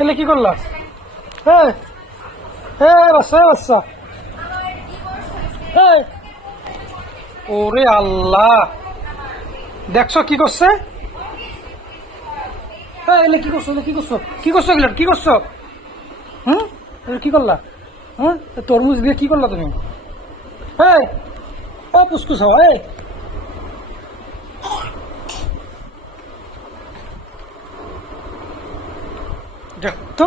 এলে কি করলা? হ্যাঁ হ্যাঁ বাচ্চা বাচ্চা। এই। ওরে আল্লাহ। দেখছ কি করছে? হ্যাঁ এলে কি করছ কি করছ? কি করছ এগুলো? কি করছ? হুম? কি করলা? হ্যাঁ তরমুজ দিয়ে কি করলা তুমি? হ্যাঁ ও পুসকুস হওয়া এই দেখ তো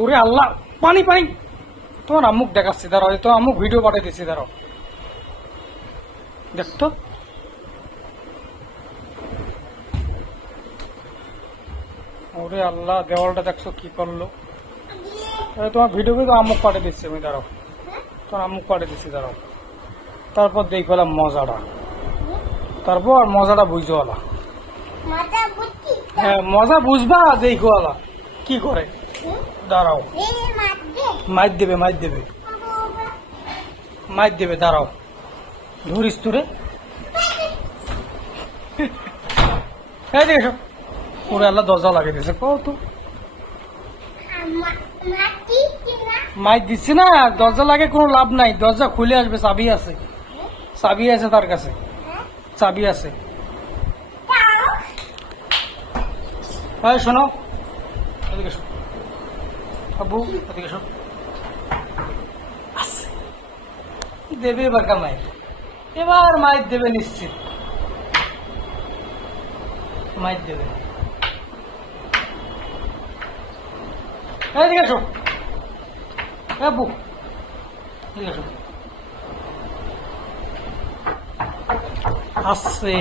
ওরে আল্লাহ, পানি পানি। তোমার আম্মুক দেখাচ্ছি, দাঁড়াও, এই তো আম্মুক ভিডিও পাঠিয়ে দিচ্ছি দাঁড়াও। দেখতো। ওরে আল্লাহ, দেওয়ালটা দেখছ কি করল? এই তোমার ভিডিও কিন্তু আম্মুক পাঠিয়ে দিচ্ছি আমি, দাঁড়াও। তোমার আমুক পাঠিয়ে দিচ্ছি দাঁড়াও। তারপর দেখলাম মজাটা। তারপর মজাটা মাথা বুদ্ধি হ্যাঁ মজা বুঝবা দেখওয়ালা কি করে? দাঁড়াও। মাইর দেবে মাইর দেবে। মাইর দেবে দাঁড়াও। ধরিস তোরে। এই দেখো ওরে আল্লাহ দরজা লাগিয়ে দিয়েছে। কত মাইর দিচ্ছি না দরজা লাগে কোনো লাভ নাই। দরজা খুলে আসবে চাবি আছে। চাবি আছে তার কাছে। চাবি আছে। শোনো। এদিকে দেবে এবার কামাই। এবার মাইর দেবে নিশ্চিত। মাইর দেবে। এদিকে শোন আবু এদিকে আছে।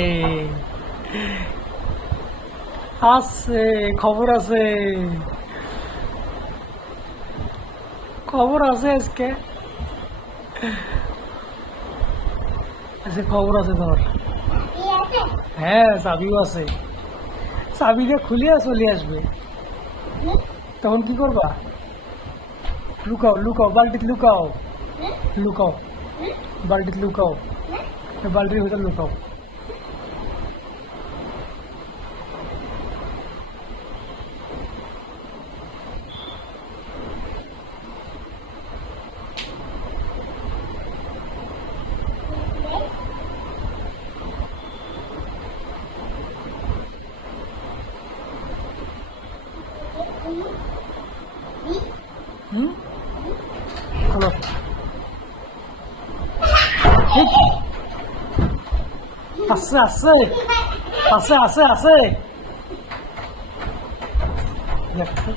আছে, খবর আছে। খবর আছে আজকে। আজকে খবর আছে তোমার হ্যাঁ চাবিও আছে। চাবিটা খুলিয়া চলে আসবে। তখন কি করবা? লুকাও লুকাও বালতিতে লুকাও। লুকাও বালতিতে লুকাও। বালতির ভিতরে লুকাও। হুম হলো আছে আছে আছে আছে আছে দেখো।